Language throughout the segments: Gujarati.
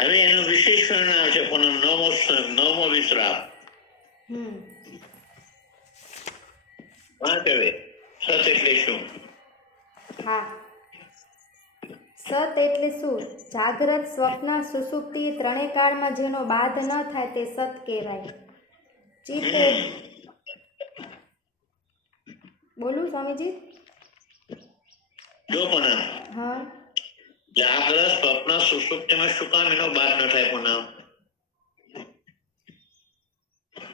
હવે એનું વિશેષ પરિણામ છે પણ નવમો વિશ્રામ વાત હવે સત એટલે શું? હા, સત એટલે શું? જાગ્રત, સ્વપ્ન, સુષુપ્તિ ત્રણેય કાળમાં જેનો બાધ ન થાય તે સત કહેવાય. ચિત્ત બોલું સ્વામીજી? જો પણ હા, જાગ્રત, સ્વપ્ન, સુષુપ્તિમાં શું કામ એનો બાદ ન થાય? પણ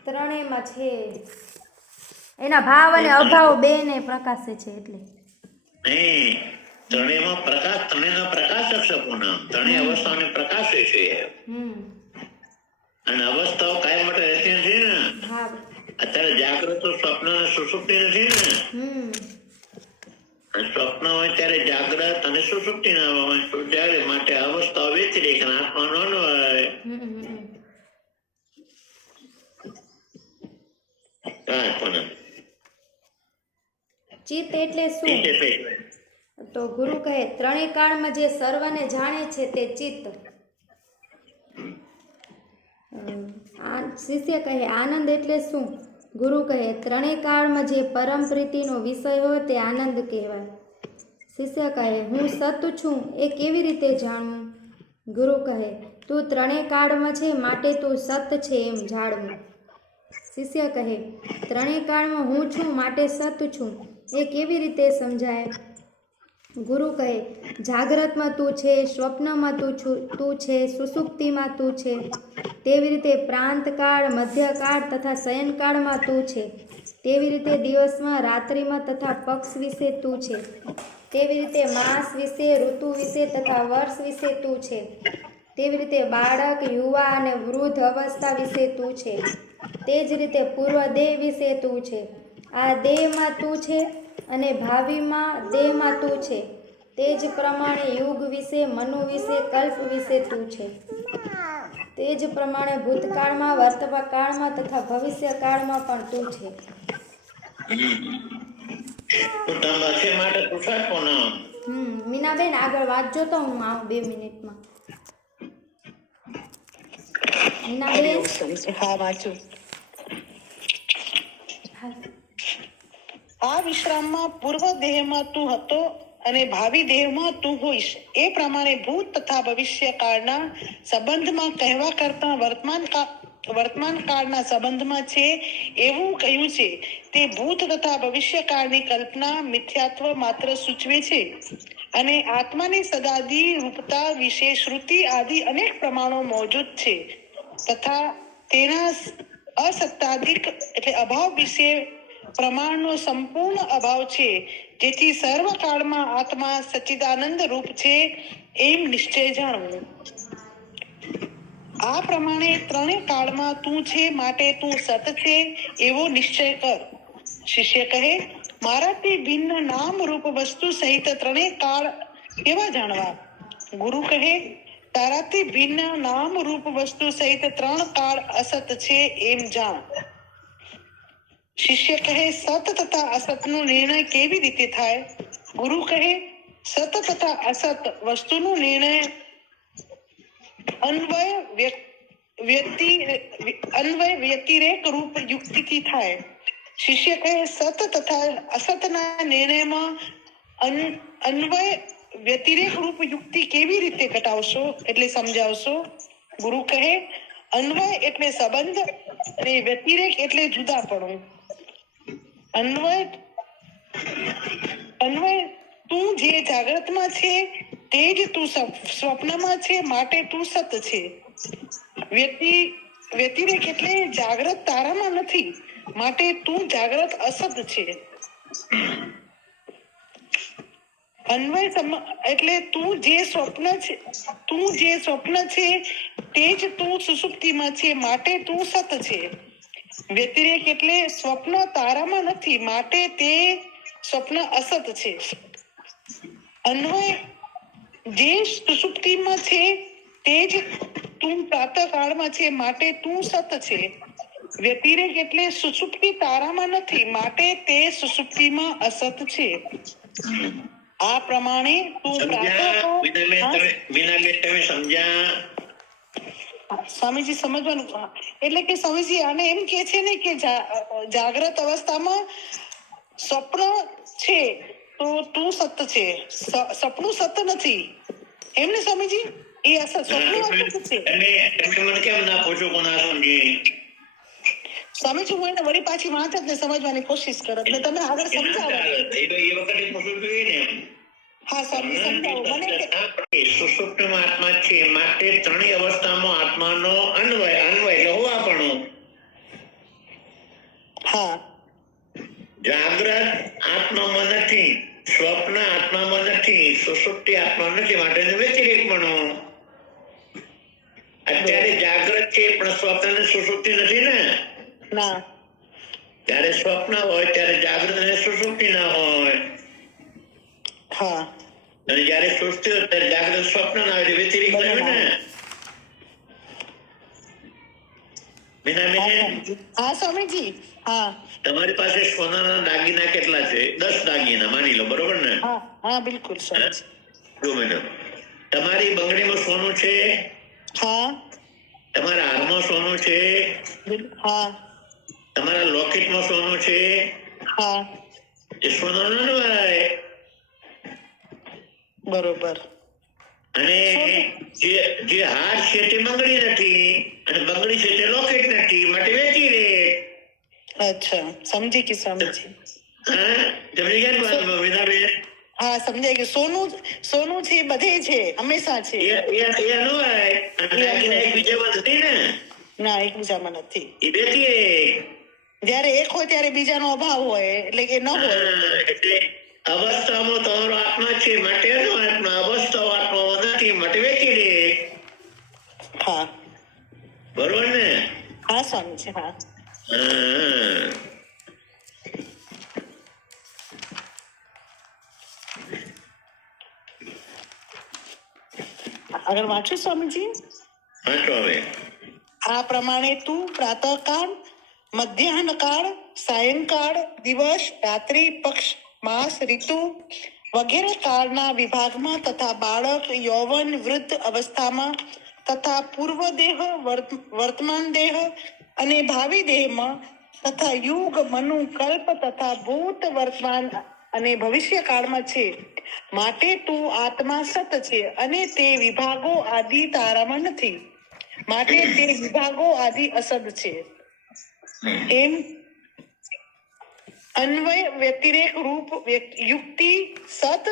ત્રણેયમાં છે, એના ભાવ અને અભાવ બે ને પ્રકાશે છે એટલે નહીં, ત્રણેયમાં પ્રકાશ, ત્રણેયના પ્રકાશક છે પૂનમ. ત્રણેય અવસ્થાઓને પ્રકાશે છે અને અવસ્થાઓ કાયમ માટે રહેતી નથી ને. હા. અત્યારે જાગ્રત, સ્વપ્ન અને સુષુપ્તિ નથી ને. સ્વપ્ન હોય ત્યારે જાગ્રત અને સુષુપ્તિ ના હોય ત્યારે માટે અવસ્થાઓ વ્યતિરેક અને આત્માનો અન્વય. ચિત્ત એટલે શું? તો ગુરુ કહે ત્રણેય કાળમાં જે સર્વને જાણે છે તે ચિત્ત. શિષ્ય કહે આનંદ એટલે શું? ગુરુ કહે ત્રણેય કાળમાં જે પરમ પ્રીતિનો વિષય હોય તે આનંદ કહેવાય. શિષ્ય કહે હું સત છું એ કેવી રીતે જાણવું? ગુરુ કહે તું ત્રણેય કાળમાં છે માટે તું સત છે એમ જાણવું. શિષ્ય કહે ત્રણેય કાળમાં હું છું માટે સત છું એ કેવી રીતે સમજાય? ગુરુ કહે જાગ્રતમાં તું છે, સ્વપ્નમાં તું છે, સુષુપ્તિમાં તું છે. તેવી રીતે પ્રાંતકાળ, મધ્યકાળ તથા શયનકાળમાં તું છે. તેવી રીતે દિવસમાં, રાત્રિમાં તથા પક્ષ વિશે તું છે. તેવી રીતે માસ વિશે, ઋતુ વિશે તથા વર્ષ વિશે તું છે. તેવી રીતે બાળક, યુવા અને વૃદ્ધ અવસ્થા વિશે તું છે. તે જ રીતે પૂર્વ દેહ વિશે તું છે. આ દેહમાં તું છે અને ભાવિમાં દેહમાં તું છે. તે જ પ્રમાણે યુગ વિશે, મનુ વિશે, કલ્પ વિશે તું છે. તે જ પ્રમાણે ભૂતકાળમાં, વર્તમાન કાળમાં તથા ભવિષ્ય કાળમાં પણ તું છે. મીનાબેન આગળ વાંચજો તો હું આવું 2 મિનિટમાં. મીનાબેન હા વાંચું. આ વિશ્રામમાં પૂર્વ દેહમાં તું હતો અને ભાવિ દેહમાં તું હોઈશ એ પ્રમાણે ભૂત તથા ભવિષ્ય કાળના સંબંધમાં કહેવા કરતા વર્તમાન કાળના સંબંધમાં છે એવું કહ્યું છે. તે ભૂત તથા ભવિષ્ય કાળની કલ્પના મિથ્યાત્વ માત્ર સૂચવે છે અને આત્માની સદાદી રૂપતા વિશે શ્રુતિ આદિ અનેક પ્રમાણો મોજૂદ છે તથા તેના અસત્તાદિક એટલે અભાવ વિશે પ્રમાણનો સંપૂર્ણ અભાવ છે, જેથી સર્વકાળમાં આત્મા સચ્ચિદાનંદ રૂપ છે એમ નિશ્ચય જાણવું. આ પ્રમાણે ત્રણેય કાળમાં તું છે માટે તું સત છે એવો નિશ્ચય કર. શિષ્ય કહે મારાથી ભિન્ન નામ રૂપ વસ્તુ સહિત ત્રણેય કાળ કેવા જાણવા? ગુરુ કહે તારાથી ભિન્ન નામ રૂપ વસ્તુ સહિત 3 કાળ અસત છે એમ જાણ. શિષ્ય કહે સત તથા અસતનો નિર્ણય કેવી રીતે થાય? ગુરુ કહે સત તથા અસત વસ્તુનો નિર્ણય અન્વય વ્યતિરેક રૂપ યુક્તિથી થાય. શિષ્ય કહે સત તથા અસતના નિર્ણયમાં અન્વય વ્યતિરેક રૂપ યુક્તિ કેવી રીતે ઘટાવશો એટલે સમજાવશો? ગુરુ કહે અન્વય એટલે સંબંધ અને વ્યતિરેક એટલે જુદાપણું. અન્વય તું જે જાગ્રતમાં છે તે જ તું સ્વપ્નમાં છે માટે તું સત છે. વ્યતિરેક એટલે જાગ્રત તારામાં નથી માટે તું જાગ્રત અસત છે. અન્વય એટલે તું જે સ્વપ્ન છે તે જ તું સુષુપ્તિમાં છે માટે તું સત છે. વ્યતિરેક એટલે સ્વપ્ન તારામાં નથી માટે તે સ્વપ્ન અસત છે. અન્વય જે સુષુપ્તિમાં છે તે જ તું પ્રાતઃકાળમાં છે માટે તું સત છે. વ્યતિરેક એટલે સુષુપ્તિ તારામાં નથી માટે તે સુષુપ્તિમાં અસત છે. આ પ્રમાણે તું તમે સમજ્યા? સ્વામીજી સમજવાનું, એટલે કે સ્વામીજી આને એમ કે છે ને કે જાગ્રત અવસ્થામાં સ્વપ્ન છે તો તું સત છે, સપનું સત નથી, એમ ને સ્વામીજી? એ સ્વપ્ન છે. તમે મને કેમ ના પૂછો કોના સમજી? સ્વામીજી હું એને વળી પાછી વાંચત ને સમજવાની કોશિશ કરત ને તમે આગળ સમજાવો. એ વખતે પૂછવું જોઈએ ને. હા સ્વામી સમજાવો મને. સુષુપ્તિમાં આત્મા છે માટે ત્રણેય અવસ્થામાં આત્માનો અન્વય એટલે હોવાપણો. હા, જાગ્રત આત્મામાં નથી, સ્વપ્ન આત્મામાં નથી, સુષુપ્તિ આત્મા નથી, માટે વ્યતિરેકપણો. અત્યારે જાગ્રત છે પણ સ્વપ્ન ને સુષુપ્તિ નથી ને. ના, ત્યારે સ્વપ્ન હોય ત્યારે જાગૃત અને સુષુપ્તિ ના હોય. હા, અને જયારે સુસ્તી હોય ત્યારે જાગૃત સ્વપ્ન ના હોય, વ્યતિરેક થયું ને. હા સ્વામીજી. હા, તમારી પાસે સોનાના દાગીના કેટલા છે? 10 દાગીના માની લો, બરોબર ને? હા, હા બિલકુલ સ્વામીજી. તમારી બંગડીમાં સોનું છે, હા, તમારા હારમાં સોનું છે, હા, તમારા લોકેટમાં સોનું છે, હા, એ સોનું ન હોય. બરોબર. અને જે હાર છે તે બંગડી નથી અને બંગડી છે તે લોકેટ નથી, માટે વેચી રે. અચ્છા, સમજી ગઈ સ્વામીજી. હા, સમજી ગયા ને વાત વિનાબેન? હા સમજાય ગયું. સોનું છે બધે છે, હંમેશા છે. એ નો હોય. અને દાગીના એકબીજામાં નથી ને. ના, એકબીજામાં નથી. એ વેચી રે. જયારે એક હોય ત્યારે બીજાનો અભાવ હોય, એટલે કે ન હોય. એટલે અવસ્થામાં તમારો આત્મા છે માટે આત્મા, અવસ્થાઓ આત્મામાં નથી માટે વેચી રે. હા, બરોબર ને? હા સ્વામીજી. હા, આગળ વાંચો સ્વામીજી. વાંચો હવે. આ પ્રમાણે તું પ્રાતઃકાળ, મધ્યાહ્નકાળ, સાયંકાળ, દિવસ, રાત્રિ, પક્ષ, માસ, ઋતુ વગેરે કાળના વિભાગમાં તથા બાળક, યૌવન, વૃદ્ધ અવસ્થામાં તથા પૂર્વ દેહ, વર્તમાન દેહ અને ભાવિ દેહમાં તથા યુગ, મનુ, કલ્પ તથા ભૂત, વર્તમાન અને ભવિષ્ય કાળમાં છે. માટે તું આત્મા સત છે અને તે વિભાગો આદિ તારામાં નથી, માટે તે વિભાગો આદિ અસદ છે. એમ અન્વય વ્યતિરેક રૂપ યુક્તિ સત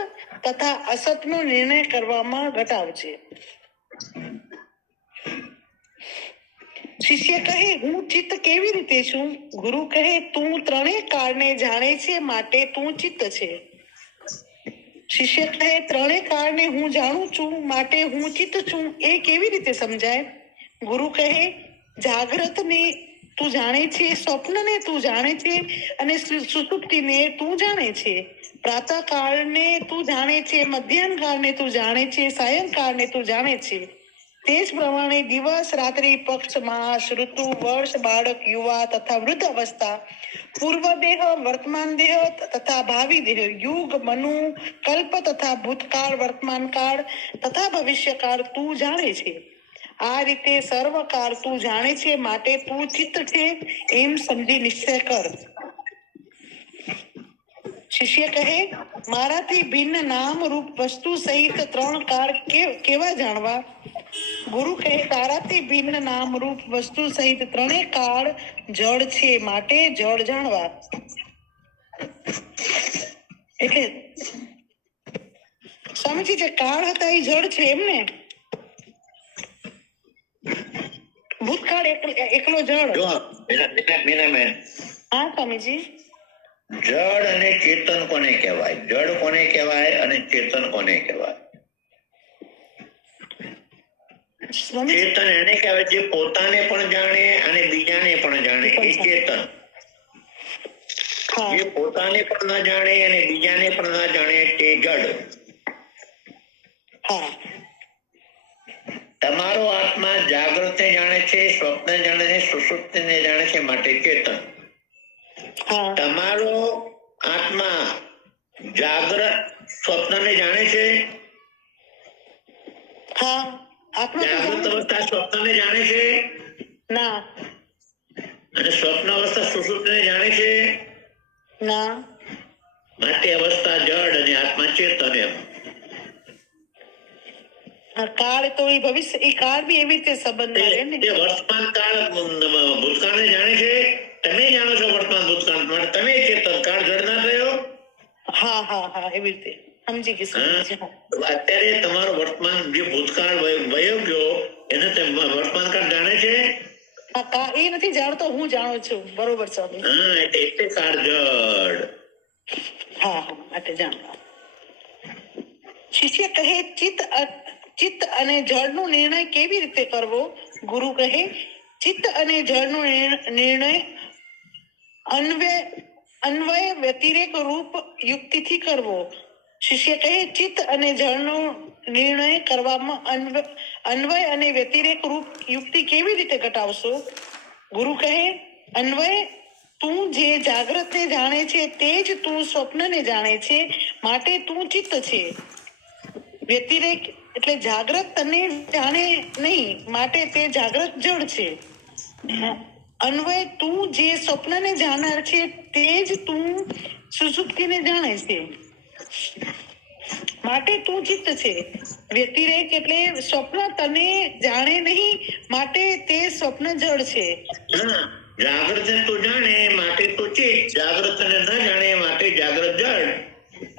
તથા અસતનો નિર્ણય કરવામાં ઘટાવ છે. શિષ્ય કહે, હું ચિત્ત કેવી રીતે છું? ગુરુ કહે, તું ત્રણેય કાળને જાણે છે માટે તું ચિત્ત છે. શિષ્ય કહે, ત્રણેય કાળને હું જાણું છું માટે હું ચિત્ત છું, એ કેવી રીતે સમજાય? ગુરુ કહે, જાગ્રતને તું જાણે છે, સ્વપ્નને તું જાણે છે અને સુષુપ્તિને તું જાણે છે. પ્રાતઃકાળને તું જાણે છે, મધ્યાહ્ન કાળને તું જાણે છે, સાયંકાળને તું જાણે છે. તે જ પ્રમાણે દિવસ, રાત્રિ, પક્ષ, માસ, ઋતુ, વર્ષ, બાળક, યુવા તથા વૃદ્ધ અવસ્થા, પૂર્વ દેહ, વર્તમાન દેહ તથા ભાવિ દેહ, યુગ, મનુ, કલ્પ તથા ભૂતકાળ, વર્તમાન કાળ તથા ભવિષ્ય કાળ તું જાણે છે. આ રીતે સર્વકાળ તું જાણે છે માટે તું ચિત્ત છે, એમ સમજી નિશ્ચય કર. શિષ્ય કહે, મારાથી ભિન્ન નામ રૂપ વસ્તુ સહિત ત્રણ કાળ કેવા જાણવા? ગુરુ કહે, તારાથી ભિન્ન નામ રૂપ વસ્તુ સહિત ત્રણેય કાળ જળ છે માટે જળ જાણવા. એટલે સ્વામીજી જે કાળ હતા એ જળ છે એમને? ભૂતકાળ એકલો જળ? હા સ્વામીજી. જળ અને ચેતન કોને કહેવાય? જળ કોને કહેવાય અને ચેતન કોને કહેવાય? ચેતન એને કહેવાય જે પોતાને પણ જાણે અને બીજાને પણ જાણે, એ ચેતન. જે પોતાને પણ ન જાણે અને બીજાને પણ ન જાણે તે જડ. તમારો આત્મા જાગૃતને જાણે છે, સ્વપ્ન જાણે છે, સુષુપ્તિને જાણે છે માટે ચેતન. તમારો આત્મા જાગ્રત સ્વપ્નને જાણે છે? આત્મા તો જાગૃત જાણે અવસ્થા સ્વપ્નને જાણે છે ના અને સ્વપ્ન અવસ્થા સુષુપ્તને જાણે છે. ના માટે અવસ્થા જડ અને આત્મા ચેતન એમ. આ કાળ તો એ ભવિષ્ય એ કાળ બી એવી રીતે સંબંધમાં રહે ને તે વર્તમાન કાળ ભૂતકાળને જાણે છે. તમે જાણો છો વર્તમાન ભૂતકાળ માટે તમે ચેતન કાળ જડ ના થયો. હા હા હા એવી રીતે સમજી ગઈ સમજી ગઈ. હા. અત્યારે તમારો વર્તમાન જે ભૂતકાળ વયો ગયો એને તમે વર્તમાન કાળ જાણે છે. એ નથી જાણતો, હું જાણું છું. બરોબર સ્વામી. હા એટલે કાળ જડ. હા હા એટલે જાણો. શિષ્ય કહે ચિત્ત અને જળનો નિર્ણય કેવી રીતે કરવો? ગુરુ કહે ચિત્ત અને જળનો નિર્ણય અન્વય વ્યતિરેક રૂપ યુક્તિથી કરવો. શિષ્ય કહે ચિત્ત અને જળનો નિર્ણય કરવામાં અન્વય અને વ્યતિરેક રૂપ યુક્તિ કેવી રીતે ઘટાવશો? ગુરુ કહે અન્વય તું જે જાગ્રતને જાણે છે તે જ તું સ્વપ્નને જાણે છે, માટે તું ચિત્ત છે. વ્યતિરેક એટલે જાગ્રત તને જાણે નહીં, માટે તે જાગ્રત જડ છે. અન્વય તું જે સ્વપ્નને જાણનાર છે તે જ તું સુષુપ્તિને જાણે છે, માટે તું ચિત્ત છે. વ્યતિરેક એટલે સ્વપ્ન તને જાણે નહીં, માટે તે સ્વપ્ન જડ છે. જાગ્રત ને તું જાણે માટે તું ચિત્ત, જાગ્રત ને ન જાણે માટે જાગ્રત જડ.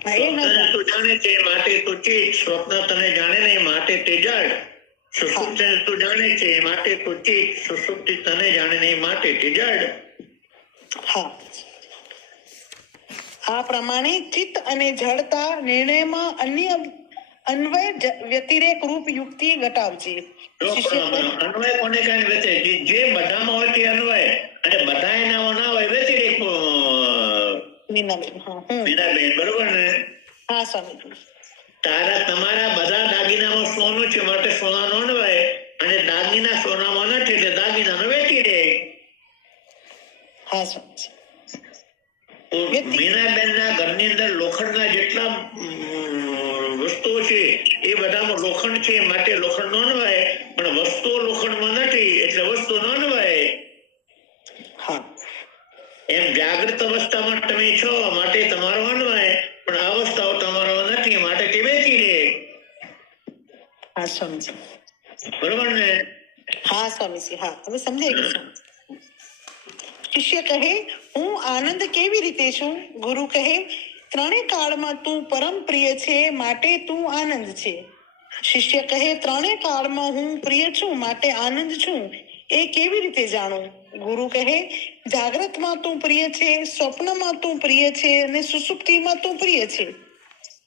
સ્વપ્ન તું જાણે છે માટે તું ચિત્ત, સ્વપ્ન તને જાણે નહીં માટે તે જડ. સુષુપ્તિ તું જાણે છે માટે તું ચિત્ત, સુષુપ્તિ તને જાણે નહીં માટે તે જડ. હા, આ પ્રમાણે ચિત્ત અને જડતા નિર્ણયમાં અન્વય વ્યતિરેક રૂપ યુક્તિ ઘટાવજે. અન્વય કોને કઈ વ્યતિરેક? જે બધામાં હોય તે અન્વય અને બધા એના ના હોય વ્યતિરેક. મીનાબેન બરોબર ને? હા સ્વામી. તમારા બધા દાગીનામાં સોનું છે માટે સોનાનો અન્વય અને દાગીના સોનામાં નથી એટલે દાગીનાનો વ્યતિરેક. હા સ્વામી. મીનાબેન ના ઘરની અંદર લોખંડના જેટલા વસ્તુઓ છે એ બધામાં લોખંડ છે માટે લોખંડ નો અન્વય, પણ વસ્તુઓ લોખંડમાં નથી એટલે વસ્તુ નો અન્વય. એમ જાગૃત અવસ્થામાં તમે છો માટે તમારો અન્વય, પણ અવસ્થાઓ તમારો નથી માટે તે વ્યતિરેક. હા સ્વામી. બરોબર ને? હા સ્વામીજી. હા, હવે સમજાઈ ગયું. શિષ્ય કહે હું આનંદ કેવી રીતે છું? ગુરુ કહે ત્રણેય કાળમાં તું પરમ પ્રિય છે, માટે તું આનંદ છે. શિષ્ય કહે ત્રણેય કાળમાં હું પ્રિય છું માટે આનંદ છું, એ કેવી રીતે જાણું? ગુરુ કહે જાગ્રતમાં તું પ્રિય છે, સ્વપ્નમાં તું પ્રિય છે અને સુષુપ્તિમાં તું પ્રિય છે.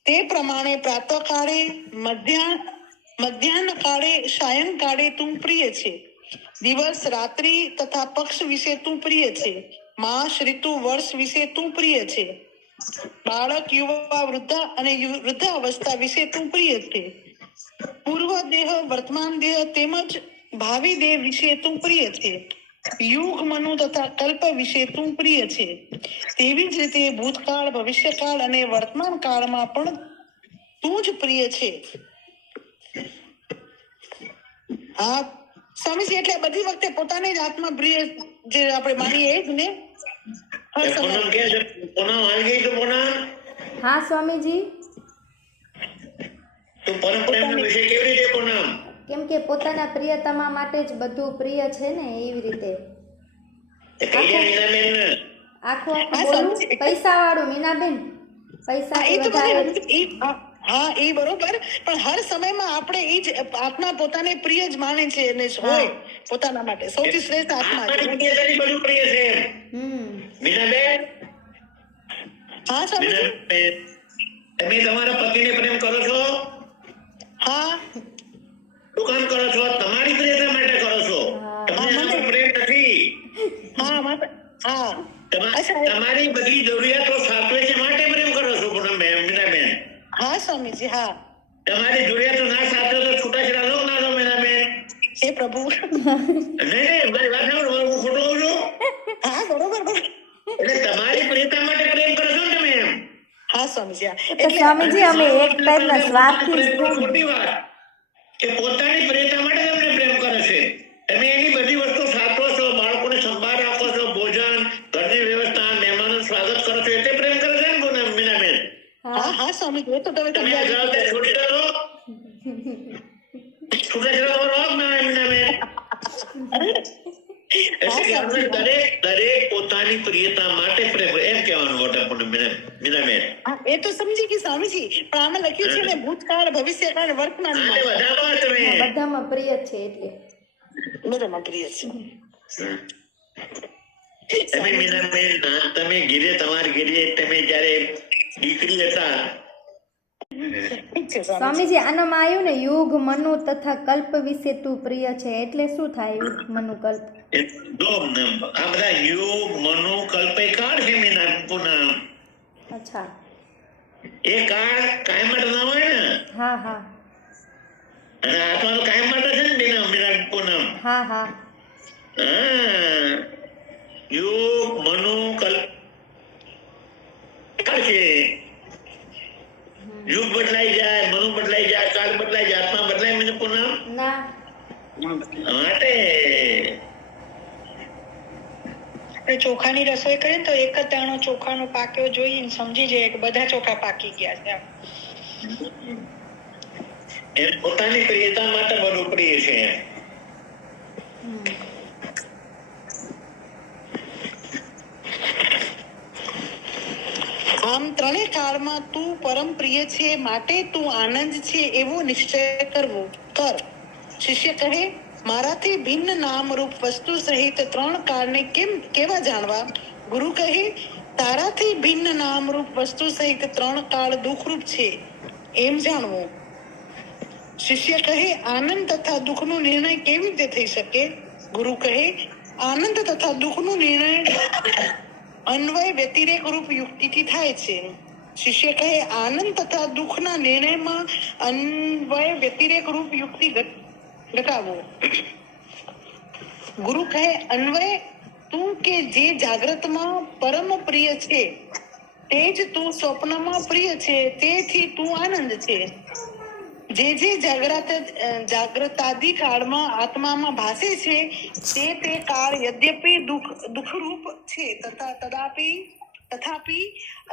તે પ્રમાણે પ્રાતઃ કાળે, મધ્યાહ્ન કાળે, સાયં કાળે તું પ્રિય છે. દિવસ રાત્રિ તથા પક્ષ વિશે તું પ્રિય છે. માસ ઋતુ વર્ષ વિશે તું પ્રિય છે. બાળક યુવા વૃદ્ધા અને વૃદ્ધાવસ્થા વિશે તું પ્રિય છે. પૂર્વ દેહ, વર્તમાન દેહ તેમજ ભાવિ દેહ વિશે તું પ્રિય છે. યુગ મનુ તથા કલ્પ વિશે તું પ્રિય છે. તેવી જ રીતે ભૂતકાળ, ભવિષ્યકાળ અને વર્તમાન કાળમાં પણ તું જ પ્રિય છે. હા સ્વામીજી, એટલે બધી વખતે પોતાની જ આત્મા પ્રિય જે આપણે માનીએ જ ને. હા સ્વામીજી. કેમ કે પોતાના પ્રિયતમા માટે જ બધું પ્રિય છે ને, એવી રીતે. આખું બોલું પૈસા વાળું મીનાબેન, પૈસા હા એ બરોબર, પણ હર સમયમાં આપણે એ જ આત્મા પોતાને પ્રિય જ માને છે અને હોય પોતાના માટે સૌથી શ્રેષ્ઠ આત્મા છે. બધું પ્રિય છે. મીનાબેન. હા સ્વામીજી. તમે તમારા પતિને પ્રેમ કરો છો? હા. શું કામ કરો છો? તમારી પ્રિયતા માટે કરો છો. તમને પ્રેમ નથી. તમારી બધી જરૂરિયાતો સાચવે છે માટે પ્રેમ કરો છો મીનાબેન. હા સ્વામીજી. હા. તમારી જરૂરિયાતો ના સાચવે તો છૂટાછેડા લો ના લો મીનાબેન. હે પ્રભુ. નહીં મારી વાત સાંભળો, હું ખોટું કહું છું? હા બરોબર. એટલે તમારી પ્રિયતા માટે પ્રેમ કરો છો ને તમે એમ. હા સ્વામીજી. એટલે સ્વામીજી અમે એક ટાઈપના સ્વાર્થી જ ખોટી વાત. એ પોતાની પ્રિયતા માટે તમને પ્રેમ કરે છે. તમે એની બધી વસ્તુ સાચવો છો, બાળકોને સંભાળ રાખો છો, ભોજન, ઘરની વ્યવસ્થા, મહેમાનોનું સ્વાગત કરો છો, એટલે પ્રેમ કરે છે ને મીનાબેન? હા હા સ્વામીજી, એ તો તમે તમે આ જવાબદારી છોડી દો છો? છૂટાછેડા વાળો હક ના હોય મીનાબેન. એટલે કે આપણે દરેક પોતાની પ્રિયતા માટે પ્રેમ, એમ કહેવાનું મોટા મીનાબેન. એ તો સમજી ગઈ સ્વામીજી, પણ આમાં લખ્યું છે ને ભૂતકાળ, ભવિષ્યકાળ, વર્તમાનમાં. બધામાં તમે બધામાં પ્રિય છે એટલે બધામાં પ્રિય છે. તમે મીનાબેન, તમે ઘીરે, તમારી ઘીરે તમે જયારે દીકરી હતા, ઠીક છે સ્વામીજી. સ્વામીજી આનામાં આવ્યું ને યુગ મનુ તથા કલ્પ વિશે તું પ્રિય છે, એટલે શું થાય યુગ મનુ કલ્પ? આ બધા યુગ, મનુ, કલ્પ એ કાળ છે મીના પુના. અચ્છા, એ કાળ કાયમ માટે ના હોય ને, હા હા અને આત્મા તો કાયમ માટે છે ને મીના પુના. હા હા યુગ, મનુ, કલ્પ કાળ છે. યુગ બદલાઈ જાય, મનુ બદલાઈ જાય, કાળ બદલાઈ જાય, આત્મા બદલાય મીના પુના ના માટે. આપણે ચોખાની રસોઈ કરીએ તો એક જ દાણો ચોખાનો પાક્યો જોઈને સમજી જાય કે બધા ચોખા પાકી ગયા છે. એ પોતાની પ્રિયતા માટે બધું પ્રિય છે. આમ ત્રણેય કાળમાં તું પરમ પ્રિય છે, માટે તું આનંદ છે એવો નિશ્ચય કરવો કર. શિષ્ય કહે, મારાથી ભિન્ન નામરૂપ વસ્તુ સહિત ત્રણ કાળને કેવા જાણવા? ગુરુ કહે, તારાથી ભિન્ન નામરૂપ વસ્તુ સહિત ત્રણ કાળ દુઃખરૂપ છે એમ જાણવું. શિષ્ય કહે, આનંદ તથા દુઃખનો નિર્ણય કેવી રીતે થઈ શકે? ગુરુ કહે, આનંદ તથા દુઃખનો નિર્ણય અન્વય વ્યતિરેક રૂપ યુક્તિથી થાય છે. શિષ્ય કહે, આનંદ તથા દુઃખના નિર્ણયમાં અન્વય વ્યતિરેક રૂપ યુક્તિ ઘટાવો. ગુરુ કહે, અન્વય તું કે જે જાગ્રતમાં પરમ પ્રિય છે તે જ તું સ્વપ્નમાં પ્રિય છે, તેથી તું આનંદ છે. જે જાગ્રતાદિ કાળમાં આત્મામાં ભાસે છે તે કાળ યદ્યપિ દુઃખરૂપ છે, તથાપિ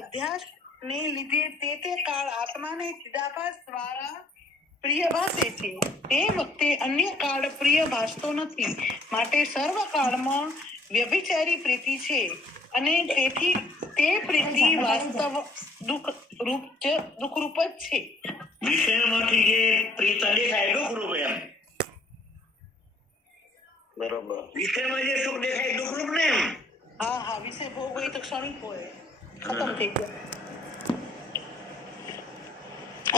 અધ્યાસ ને લીધે તે કાળ આત્માને ચિદાભાસ દ્વારા પ્રિય ભાસે છે. તે વખતે અન્ય કાળ પ્રિય ભાસતો નથી, માટે સર્વ કાળમાં વ્યભિચારી પ્રીતિ છે, અને તેથી તે પ્રીતિ વાસ્તવ દુઃખરૂપ જ છે. વિષયમાંથી જે પ્રિયતા દેખાય દુઃખરૂપ એમ. બરોબર. વિષયમાં જે સુખ દેખાય દુઃખરૂપ ને એમ. હા હા, વિષય ભોગ હોય તો ક્ષણિક હોય, ખતમ થઈ ગયો.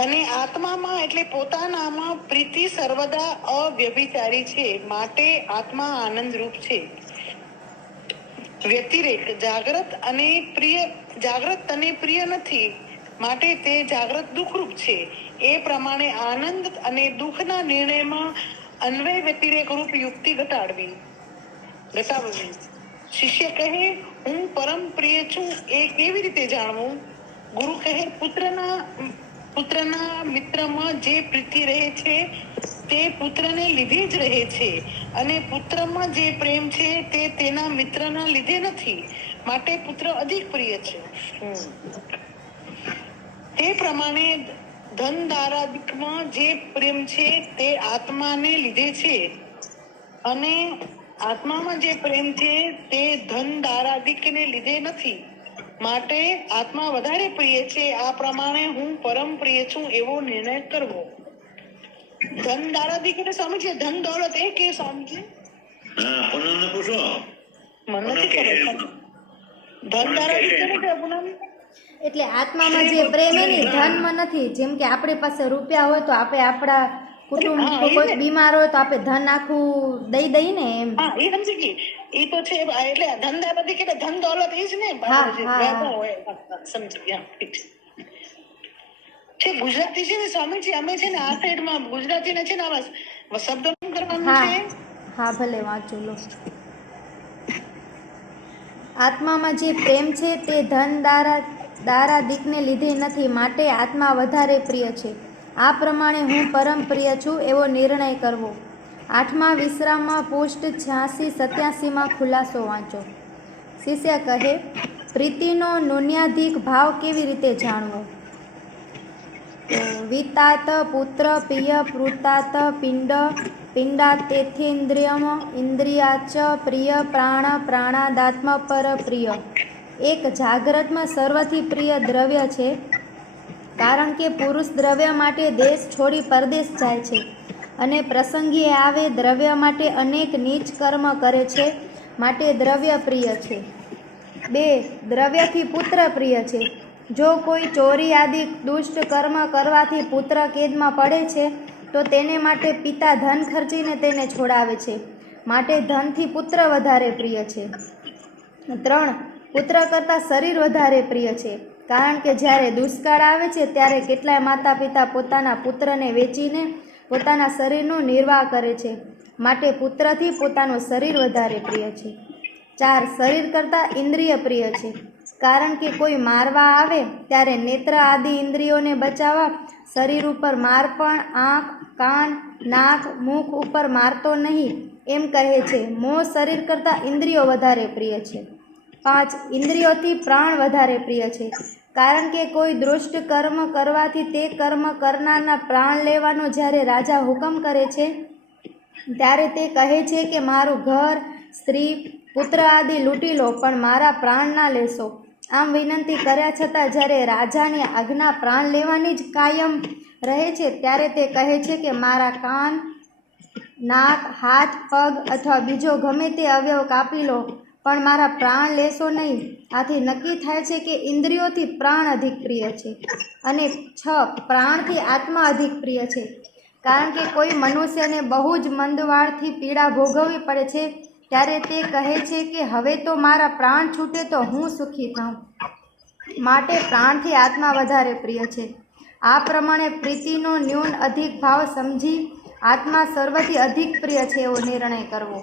અને આત્મામાં એટલે પોતાનામાં પ્રીતિ સર્વદા અવ્યભિચારી છે, માટે આત્મા આનંદરૂપ છે. વ્યતિરેક જાગ્રત અને પ્રિય નથી, માટે તે જાગ્રત દુઃખરૂપ છે. એ પ્રમાણે આનંદ અને દુઃખના નિર્ણયમાં અન્વય વ્યતિરેક રૂપ યુક્તિ ઘટાડવી. શિષ્ય કહે, હું પરમ પ્રિય છું એ કેવી રીતે જાણવું? ગુરુ કહે, પુત્રના મિત્રમાં જે પ્રીતિ રહે છે તે પુત્રને લીધે જ રહે છે, અને પુત્રમાં જે પ્રેમ છે તે તેના મિત્રના લીધે નથી, માટે પુત્ર અધિક પ્રિય છે. તે પ્રમાણે ધન દારાદિકમાં જે પ્રેમ છે તે આત્માને લીધે છે, અને આત્મામાં જે પ્રેમ છે તે ધન દારાદિકને લીધે નથી, માટે આત્મા વધારે પ્રિય છે. આ પ્રમાણે હું પરમ પ્રિય છું એવો નિર્ણય કરવો. ધન દારાદિક એટલે સ્વામીજી ધન દોલત એ કે સ્વામીજી? હા, પૂનમને પૂછો. મને નથી ખબર. ધન દારાદિક કે પૂનમ? એટલે આત્મામાં જે પ્રેમ એની ધનમાં નથી. જેમ કે આપણી પાસે રૂપિયા હોય તો આપણે આપણા કુટુંબ કોઈ બીમાર હોય તો આપણે ધન આખું દઈ દઈએ ને એમ. હા, એ સમજી ગઈ. એ તો છે, એટલે ધન દારાદિક એટલે ધન દોલત એ જ ને. સમજી ગયા, ઠીક છે. ગુજરાતી છે ને સ્વામીજી, અમે છે ને આ સાઈડમાં ગુજરાતી ને છે ને આવા શબ્દ કરવાનું છે. હા ભલે વાંચો લો. આત્મામાં જે પ્રેમ છે તે ધન દારાદિકને લીધે નથી, માટે આત્મા વધારે પ્રિય છે. આ પ્રમાણે હું પરમ પ્રિય છું એવો નિર્ણય કરવો. 8મા વિશ્રામમાં પૃષ્ઠ 86-87માં ખુલાસો વાંચો. શિષ્ય કહે, પ્રીતિનો ન્યૂનાધિક ભાવ કેવી રીતે જાણવો? વિતાત પુત્ર પિય પૃતાત પિંડ પિંડાતેથેન્દ્રિયમ ઇન્દ્રિયાચ પ્રિય પ્રાણ પ્રાણાદાત્મ પર પ્રિય. એક જાગ્રતમાં સર્વથી પ્રિય દ્રવ્ય છે, કારણ કે પુરુષ દ્રવ્ય માટે દેશ છોડી પરદેશ જાય છે અને પ્રસંગીએ આવે દ્રવ્ય માટે અનેક નીચ કર્મ કરે છે, માટે દ્રવ્ય પ્રિય છે. 2. દ્રવ્યથી પુત્ર પ્રિય છે. જો કોઈ ચોરી આદિ દુષ્ટ કર્મ કરવાથી પુત્ર કેદમાં પડે છે તો તેને માટે પિતા ધન ખર્ચીને તેને છોડાવે છે, માટે ધનથી પુત્ર વધારે પ્રિય છે. 3. પુત્ર કરતાં શરીર વધારે પ્રિય છે, કારણ કે જ્યારે દુષ્કાળ આવે છે ત્યારે કેટલાય માતા પિતા પોતાના પુત્રને વેચીને પોતાના શરીરનો નિર્વાહ કરે છે, માટે પુત્રથી પોતાનું શરીર વધારે પ્રિય છે. 4. શરીર કરતાં ઇન્દ્રિય પ્રિય છે, કારણ કે કોઈ મારવા આવે ત્યારે નેત્ર આદિ ઇન્દ્રિયોને બચાવવા શરીર ઉપર માર પણ આંખ, કાન, નાક, મુખ ઉપર મારતો નહીં એમ કહે છે. મોહ શરીર કરતાં ઇન્દ્રિયો વધારે પ્રિય છે. 5. ઇન્દ્રિયોથી પ્રાણ વધારે પ્રિય છે, કારણ કે કોઈ દુષ્ટ કર્મ કરવાથી તે કર્મ કરનારના પ્રાણ લેવાનો જ્યારે રાજા હુકમ કરે છે ત્યારે તે કહે છે કે મારું ઘર, સ્ત્રી, પુત્ર આદિ લૂંટી લો, પણ મારા પ્રાણ ના લેશો. આમ વિનંતી કર્યા છતાં જ્યારે રાજાની આજ્ઞા પ્રાણ લેવાની જ કાયમ રહે છે ત્યારે તે કહે છે કે મારા કાન, નાક, હાથ, પગ અથવા બીજો ગમે તે અવયવ કાપી લો, પણ મારા પ્રાણ લેશો નહીં. આથી નક્કી થાય છે કે ઇન્દ્રિયોથી પ્રાણ અધિક પ્રિય છે. અને 6. પ્રાણથી આત્મા અધિક પ્રિય છે, કારણ કે કોઈ મનુષ્યને બહુ જ મંદવાળથી પીડા ભોગવવી પડે છે ત્યારે તે કહે છે કે હવે તો મારા પ્રાણ છૂટે તો હું સુખી થાઉં, માટે પ્રાણથી આત્મા વધારે પ્રિય છે. આ પ્રમાણે પ્રીતિનો ન્યૂન અધિક ભાવ સમજી આત્મા સર્વથી અધિક પ્રિય છે એવો નિર્ણય કરવો.